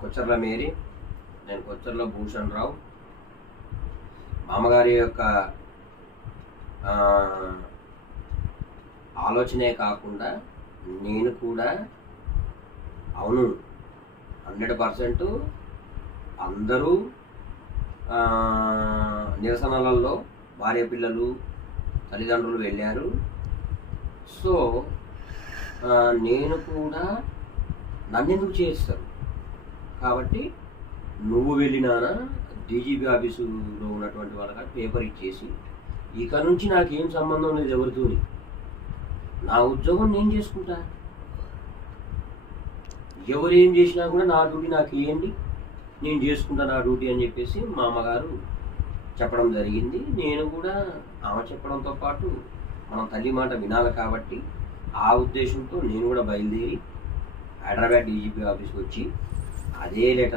Kocharla Mary, నేను కొచ్చర్ల భూషణ్ రావు. మామగారి యొక్క ఆలోచనే కాకుండా నేను కూడా అవును 100% అందరూ నిరసనలలో భార్య పిల్లలు తల్లిదండ్రులు వెళ్ళారు. సో నేను కూడా నన్నెందుకు చేస్తారు కాబట్టి నువ్వు వెళ్ళినానా డీజీపీ ఆఫీసులో ఉన్నటువంటి వాళ్ళకి పేపర్ ఇచ్చేసి ఇక నుంచి నాకేం సంబంధం లేదు ఎవరితోని, నా ఉద్యోగం నేను చేసుకుంటా, ఎవరేం చేసినా కూడా నా డ్యూటీ నాకు ఇవ్వండి, నేను చేసుకుంటా నా డ్యూటీ అని చెప్పేసి మా అమ్మగారు చెప్పడం జరిగింది. నేను కూడా ఆమె చెప్పడంతో పాటు మనం తల్లి మాట వినాలి కాబట్టి ఆ ఉద్దేశంతో నేను కూడా బయలుదేరి హైదరాబాద్ డీజీపీ ఆఫీస్కి వచ్చి అదే లెటర్